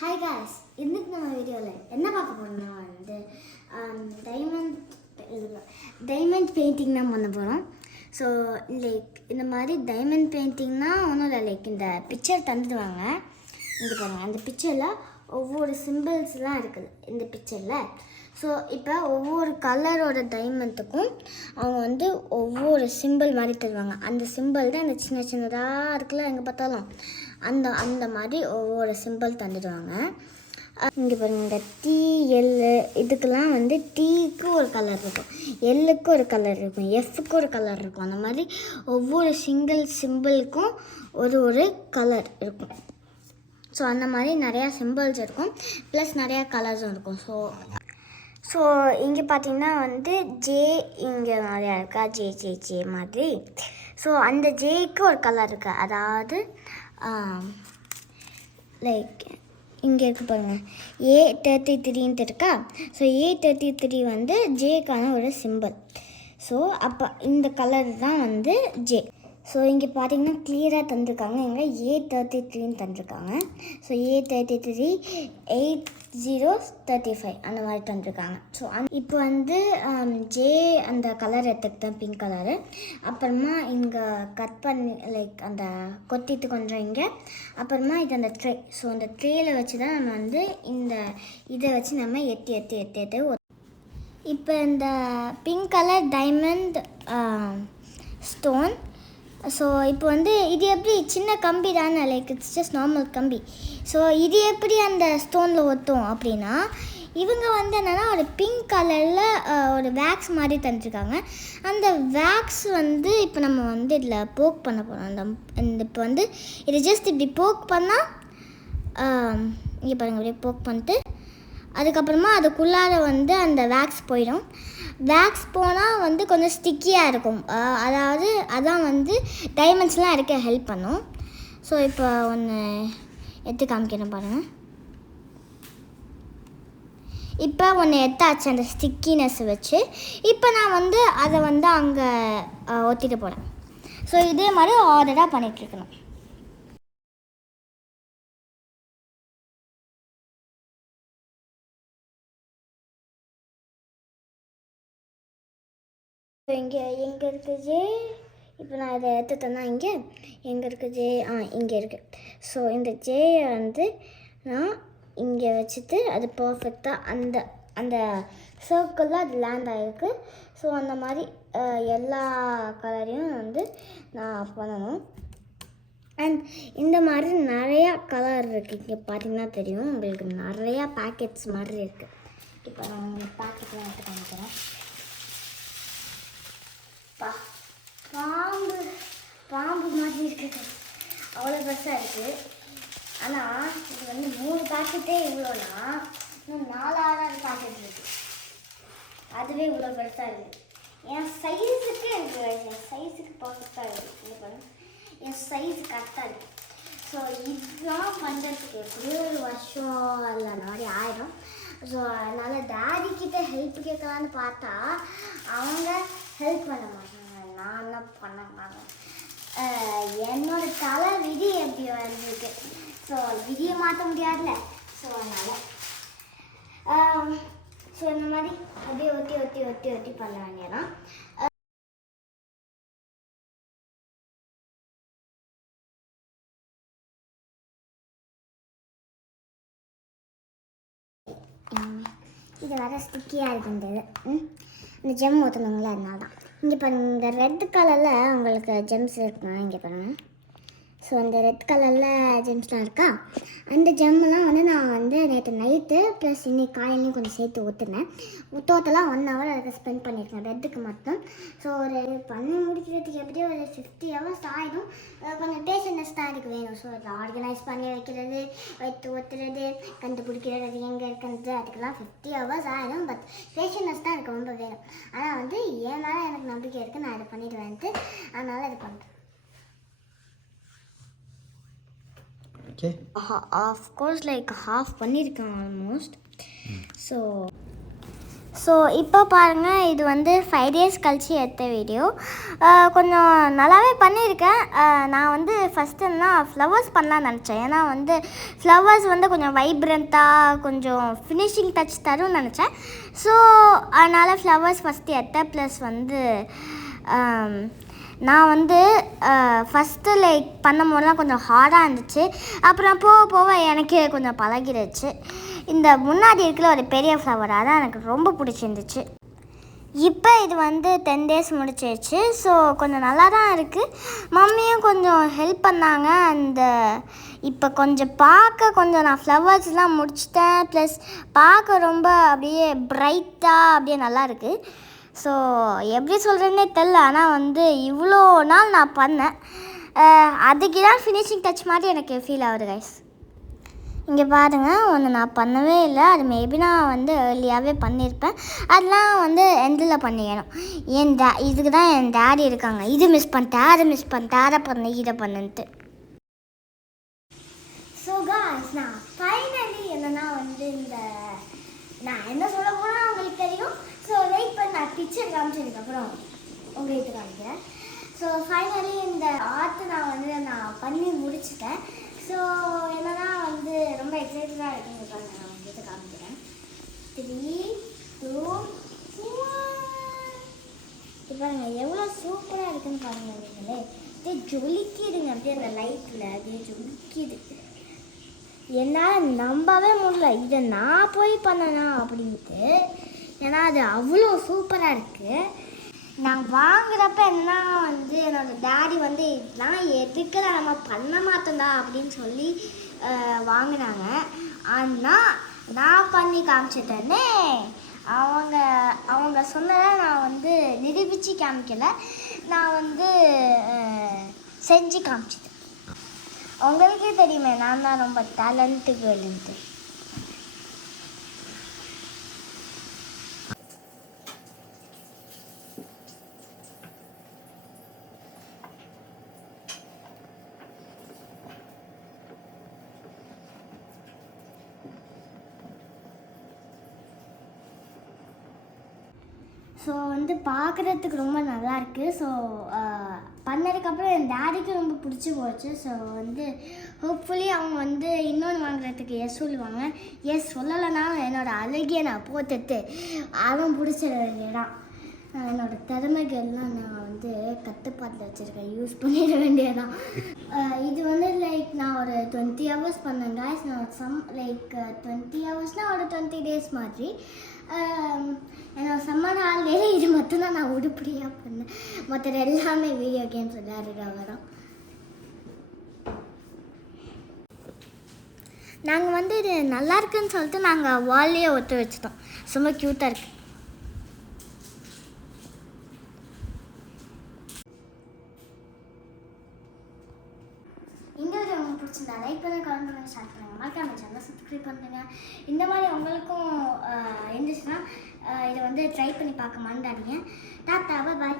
Hi guys, இன்னைக்கு நம்ம வீடியோவில் என்ன பார்க்க போறோம்னா வந்து டைமண்ட் பெயிண்டிங் தான் பண்ண போகிறோம். ஸோ லைக் இந்த மாதிரி டைமண்ட் பெயிண்டிங்னா ஒன்றும் இல்லை, லைக் இந்த பிக்சர் தந்துடுவாங்க. இங்கே பாருங்கள், அந்த பிக்சரில் ஒவ்வொரு சிம்பிள்ஸ்லாம் இருக்குது இந்த பிக்சரில். ஸோ இப்போ ஒவ்வொரு கலரோட டைமண்ட்டுக்கும் அவங்க வந்து ஒவ்வொரு சிம்பிள் மாதிரி தருவாங்க. அந்த சிம்பிள் தான் இந்த சின்ன சின்னதாக இருக்குல்ல, எங்கே பார்த்தாலும் அந்த மாதிரி ஒவ்வொரு சிம்பிள் தந்துடுவாங்க. இங்கே பாருங்கள், இந்த டி எல்லு இதுக்கெல்லாம் வந்து டீக்கு ஒரு கலர் இருக்கும், எல்லுக்கு ஒரு கலர் இருக்கும், எஃப்க்கு ஒரு கலர் இருக்கும். அந்த மாதிரி ஒவ்வொரு சிங்கிள் சிம்பிளுக்கும் ஒரு கலர் இருக்கும். ஸோ அந்த மாதிரி நிறையா சிம்பிள்ஸ் இருக்கும், ப்ளஸ் நிறையா கலர்ஸும் இருக்கும். ஸோ இங்கே பார்த்தீங்கன்னா வந்து ஜே இங்கே நிறையா இருக்கா, ஜே ஜே ஜே மாதிரி. ஸோ அந்த ஜேக்கு ஒரு கலர் இருக்குது, அதாவது லைக் இங்கே இருக்கு பாருங்கள், A33 இருக்கா. ஸோ A33 வந்து ஜேக்கான ஒரு சிம்பிள். ஸோ அப்போ இந்த கலர் தான் வந்து ஜே. ஸோ இங்கே பார்த்தீங்கன்னா கிளியராக தந்திருக்காங்க, இங்கே A33 தந்திருக்காங்க. ஸோ A33 8035 அந்த மாதிரி தந்திருக்காங்க. ஸோ இப்போ வந்து ஜே அந்த கலர் எடுத்துக்கிட்டேன், பிங்க் கலரு. அப்புறமா இங்கே கட் பண்ணி லைக் அந்த கொத்திட்டு கொஞ்சம் இங்கே, அப்புறமா இது அந்த ட்ரே. ஸோ அந்த ட்ரேயில் வச்சு தான் நம்ம வந்து இதை வச்சு நம்ம எட்டி இப்போ இந்த pink colour diamond stone. So இப்போ வந்து இது எப்படி சின்ன கம்பி தானே, லைக் இட்ஸ் ஜஸ்ட் நார்மல் கம்பி. ஸோ இது எப்படி அந்த ஸ்டோனில் ஒட்டும் அப்படின்னா, இவங்க வந்து என்னென்னா ஒரு பிங்க் கலரில் ஒரு வேக்ஸ் மாதிரி தந்துருக்காங்க. அந்த வேக்ஸ் வந்து இப்போ நம்ம வந்து இதில் போக் பண்ண போகிறோம். இந்த இப்போ வந்து இது ஜஸ்ட் இப்படி போக் பண்ணால் இங்கே பாருங்கள், அப்படியே போக் பண்ணிட்டு அதுக்கப்புறமா அதுக்குள்ளார வந்து அந்த வேக்ஸ் போயிடும். வேக்ஸ் போனால் வந்து கொஞ்சம் ஸ்டிக்கியாக இருக்கும், அதாவது அதான் வந்து டைமண்ட்ஸ்லாம் இருக்க ஹெல்ப் பண்ணும். ஸோ இப்போ ஒன்று எடுத்து காமிக்கிறேன் பாருங்கள். இப்போ ஒன்று எடுத்தாச்சு அந்த ஸ்டிக்கினஸ் வச்சு. இப்போ நான் வந்து அதை வந்து அங்கே ஒத்திட்டு போகிறேன். ஸோ இதே மாதிரி ஆர்டராக பண்ணிகிட்ருக்கணும். எங்கே இருக்குது, இப்போ நான் இதை எடுத்துட்டேன்னா எங்கே இருக்குது ஜே, இங்கே இருக்குது. ஸோ இந்த ஜேயை வந்து நான் இங்கே வச்சுட்டு அது பர்ஃபெக்டாக அந்த சர்க்கிளில் அது லேண்ட் ஆகிருக்கு. ஸோ அந்த மாதிரி எல்லா கலரையும் வந்து நான் பண்ணணும். அண்ட் இந்த மாதிரி நிறையா கலர் இருக்குது. இங்கே பார்த்தீங்கன்னா தெரியும் உங்களுக்கு, நிறையா பேக்கெட்ஸ் மாதிரி இருக்குது. இப்போ நான் உங்களுக்கு பேக்கெட்லாம் எடுத்து காமிக்கிறேன். பாம்பு மாதிரி இருக்குது, அவ்வளோ பெருசாக இருக்குது. ஆனால் இது வந்து 3 பேக்கெட்டே இவ்வளோனா, இன்னும் 4 பேக்கெட் இருக்குது, அதுவே இவ்வளோ பெருசாக இருக்குது. என் சைஸுக்கு இருக்குது, என் சைஸுக்கு பர்ஃபெக்டாக இருக்குது. இது பாருங்க, என் சைஸு கரெக்டாக இருக்குது. ஸோ இதெல்லாம் பண்ணுறதுக்கு எப்படியும் ஒரு வருஷம் இல்லை அந்த மாதிரி ஆயிடும். ஸோ அதனால் டேடிக்கிட்ட ஹெல்ப் கேட்கலான்னு பார்த்தா அவங்க ஹெல்ப் பண்ண மாட்டாங்க, நான் என்ன பண்ண மாட்டேன். என்னோட தலை விதி எப்படி வந்திருக்கு. ஸோ விதியை மாற்ற முடியாதுல்ல. ஸோ அதனால் ஸோ இந்த மாதிரி அப்படியே ஒட்டி பண்ண வேண்டியதான். இது வர ஸ்டிக்கியாக இருக்குன்றது இந்த ஜெம் ஊற்றணுங்களா, அதனால தான். இங்கே பாருங்கள், இந்த ரெட் கலரில் உங்களுக்கு ஜெம்ஸ் இருக்குண்ணா, இங்கே பாருங்கள். ஸோ அந்த ரெட் கலரில் ஜெம்ஸ்லாம் இருக்கா, அந்த ஜெம்மெலாம் வந்து நான் வந்து நேற்று நைட்டு ப்ளஸ் இன்னைக்கு காலையிலையும் கொஞ்சம் சேர்த்து ஊற்றுனேன். டோட்டலாக 1 hour அதுக்கு ஸ்பெண்ட் பண்ணியிருக்கேன் ரெட்டுக்கு மட்டும். ஸோ ஒரு பண்ணி முடிக்கிறதுக்கு எப்படியும் ஒரு 50 hours ஆகிடும். கொஞ்சம் பேஷன்ஸ் தான் எனக்கு வேணும். ஸோ அதை ஆர்கனைஸ் பண்ணி வைக்கிறது, வைத்து ஊற்றுறது, கண்டுபிடிக்கிறது எங்கே இருக்குன்றது, அதுக்கெல்லாம் 50 hours ஆகிடும். பட் பேஷன்ஸ் தான் எனக்கு ரொம்ப வேணும். ஆனால் வந்து ஏன்னால எனக்கு நம்பிக்கை இருக்குது, நான் இதை பண்ணிடுவேன்ட்டு, அதனால் இது பண்ணுறேன். ஆஃப்கோர்ஸ் லைக் ஹாஃப் பண்ணியிருக்கேன் ஆல்மோஸ்ட். ஸோ ஸோ இப்போ பாருங்கள், இது வந்து 5 days கழிச்சு எடுத்த வீடியோ. கொஞ்சம் நல்லாவே பண்ணியிருக்கேன். நான் வந்து ஃபஸ்ட்டுன்னா ஃப்ளவர்ஸ் பண்ணலான்னு நினச்சேன். ஏன்னா வந்து ஃப்ளவர்ஸ் வந்து கொஞ்சம் வைப்ரண்ட்டாக கொஞ்சம் ஃபினிஷிங் டச் தரும்னு நினச்சேன். ஸோ அதனால் ஃப்ளவர்ஸ் ஃபஸ்ட்டு எடுத்தேன். ப்ளஸ் வந்து நான் வந்து ஃபஸ்ட்டு லைக் பண்ணும் போதெல்லாம் கொஞ்சம் ஹார்டாக இருந்துச்சு. அப்புறம் போக போக எனக்கே கொஞ்சம் பழகிடுச்சு. இந்த முன்னாடி இருக்கிற ஒரு பெரிய ஃப்ளவர் அதான் எனக்கு ரொம்ப பிடிச்சிருந்துச்சு. இப்போ இது வந்து 10 days முடிச்சிருச்சு. ஸோ கொஞ்சம் நல்லா தான் இருக்குது. மம்மியும் கொஞ்சம் ஹெல்ப் பண்ணாங்க. அந்த இப்போ கொஞ்சம் பார்க்க கொஞ்சம் நான் ஃப்ளவர்ஸ்லாம் முடிச்சிட்டேன். ப்ளஸ் பார்க்க ரொம்ப அப்படியே பிரைட்டாக அப்படியே நல்லா இருக்குது. ஸோ எப்படி சொல்கிறேன்னே தெரில. ஆனால் வந்து இவ்வளோ நாள் நான் பண்ணேன். அதுக்கு தான் ஃபினிஷிங் டச் மாதிரி எனக்கு ஃபீல் ஆகுது கைஸ். இங்கே பாருங்கள், ஒன்று நான் பண்ணவே இல்லை. அது மேபி நான் வந்து ஏர்லியாகவே பண்ணியிருப்பேன். அதெல்லாம் வந்து எண்டில் பண்ணிக்கணும். இதுக்கு தான் என் டேடி இருக்காங்க. இது மிஸ் பண்ணிட்டேன், அதை மிஸ் பண்ணிட்டேன், அதை பண்ணு, இதை பண்ணுன்ட்டு. ஸோ காய்ஸ், நான் ஃபைனலி என்னென்னா வந்து நான் என்ன சொல்ல போனால் உங்களுக்கு தெரியும். ஸோ வெயிட் பண்ண நான் கிச்சன் காமிச்சதுக்கப்புறம் உங்களுக்கு காமிக்கிறேன். ஸோ ஃபைனலி இந்த ஆர்ட் நான் பண்ணி முடிச்சிட்டேன். ஸோ என்னன்னா வந்து ரொம்ப எக்ஸைட்டடாக இருக்குங்க. பாருங்க, நான் உங்களுக்கு காமிக்கிறேன். 3, 2, 1. பாருங்க எவ்வளோ சூப்பராக இருக்குன்னு பாருங்க. நீங்களே அப்படியே ஜொலிக்கிடுங்க. அப்படியே அந்த லைட்டில் அப்படியே ஜொலிக்கிது. என்னால் நம்பவே முடியல இதை நான் போய் பண்ணனா அப்படின்ட்டு. ஏன்னா அது அவ்வளோ சூப்பராக இருக்குது. நான் வாங்குறப்ப என்ன வந்து என்னோடய டேடி வந்து இதெல்லாம் எதுக்கு நம்ம பண்ண மாட்டோம்டா அப்படின்னு சொல்லி வாங்கினாங்க. ஆனால் நான் பண்ணி காமிச்சிட்டேன்னே அவங்க சொன்னதை நான் வந்து நிரூபித்து காமிக்கலை. நான் வந்து செஞ்சு காமிச்சிட்டேன். உங்களுக்கே தெரியுமே, நான் தான் ரொம்ப டேலண்ட்டு கேர்ள்ன்ட்டு. ஸோ வந்து பார்க்குறதுக்கு ரொம்ப நல்லாயிருக்கு. ஸோ பண்ணதுக்கப்புறம் என் டேடிக்கு ரொம்ப பிடிச்சி போச்சு. ஸோ வந்து ஹோப்ஃபுல்லி அவங்க வந்து இன்னொன்று வாங்குறதுக்கு எஸ் சொல்லுவாங்க. எஸ் சொல்லலைன்னா என்னோடய அழகியை நான் போட்டுட்டு அவன் பிடிச்சிட வேண்டியதான். என்னோடய திறமைகள்லாம் நான் வந்து கட்டுப்பாட்டில் வச்சுருக்கேன். யூஸ் பண்ணிட வேண்டியதான். இது வந்து லைக் நான் ஒரு 20 hours பண்ணேன் guys. நான் லைக் 20 hours ஒரு 20 days மாதிரி. என்னோட சம்மர் ஹாலிடேயில் இது மட்டும்தான் நான் உருப்படியாக பண்ணேன். மற்ற எல்லாமே வீடியோ கேம்ஸ் விளையாடுறவங்க தான். நாங்கள் வந்து இது நல்லா இருக்குன்னு சொல்லிட்டு நாங்கள் வால்லையே ஒத்து வச்சுட்டோம். ரொம்ப க்யூட்டாக இருக்குது. இந்த வீடியோ உங்களுக்கு பிடிச்சிருந்தா லைக் பண்ணுங்க, கமெண்ட் பண்ணுங்க, ஷேர் பண்ணுங்க, மறக்காம சேனலை சப்ஸ்கிரைப் பண்ணுங்க. இந்த மாதிரி உங்களுக்கும் இருந்துச்சுன்னா இதை வந்து ட்ரை பண்ணி பார்க்க மறந்துடாதீங்க. டாட்டா, பாய்.